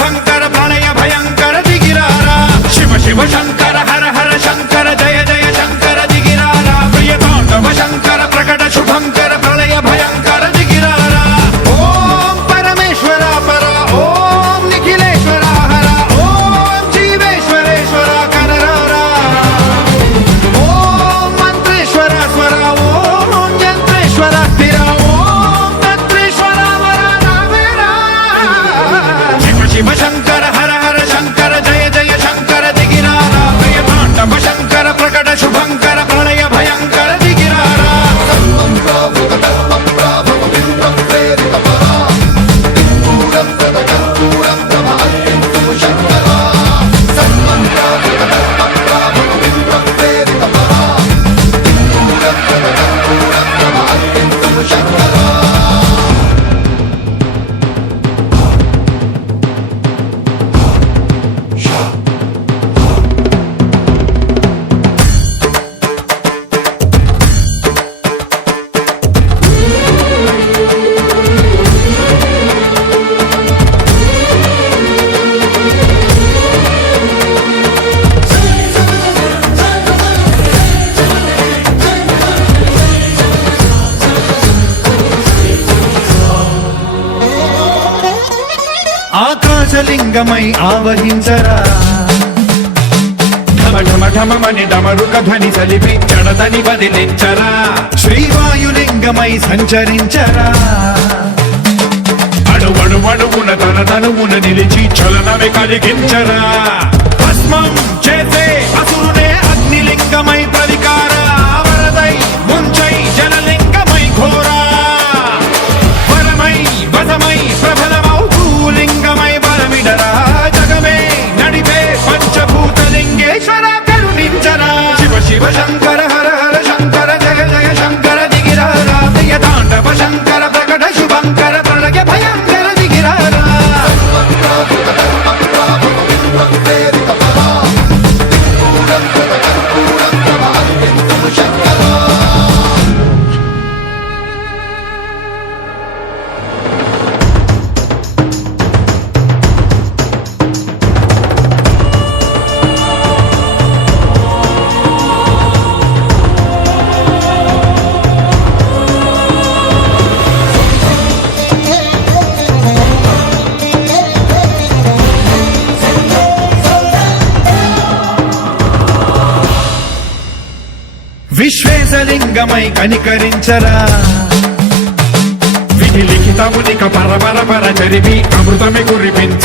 శుభంకర ప్రళయ భయంకర దిగిరారా శివ శివ శంకర హర హర శంకర జయ జయ శంకర దిగిరారా ప్రియ తాండవ శంకర ప్రకట శుభంకర ప్రళయ భయంకర దిగిరారా ఓం పరమేశ్వర పర ఓం నిఖిలేశ్వర హర ఓం జీవేశ్వరేశ్వర కరరారా ఓం మంత్రేశ్వర స్వర ఓం యంత్రేశ్వర స్థిర ఓం తంత్రేశ్వర వర నావేరా శివ శివ శంకర హర హర శంకర జయ జయ శంకర దిగిరారా ప్రియ తాండవ శంకర ప్రకట శుభంకర ప్రళయ భయంకర దిగిరారా ఆకాశలింగమై ఆవహించరా ఢమ ఢమ ఢమమని డమరుక ధ్వని సలిపి జడదని వదిలించరా శ్రీవాయులింగమై సంచరించరా అణువణువున తన తనువున నిలిచి చలనమే కలిగించరా భస్మం చేసే అసురునే అగ్నిలింగమై ప్రవికార వరదై ముంచై జలలింగమై ఘోరా వరమై వసమై ప్రబలమౌ భూలింగమై బలమిడరా జగమే నడిపే పంచభూతలింగేశ్వర కరుణించరా శివ శివ శంకర హర హర శంకర జయ జయ శంకర దిగిరారా ప్రియ తాండవ శంకర ప్రకట శుభంకర ప్రళయ భయంకర దిగిరారా విశ్వేశలింగమై కనికరించరా విధి లిఖితమునిక పరపర పర చరివి అమృతమి కురిపించ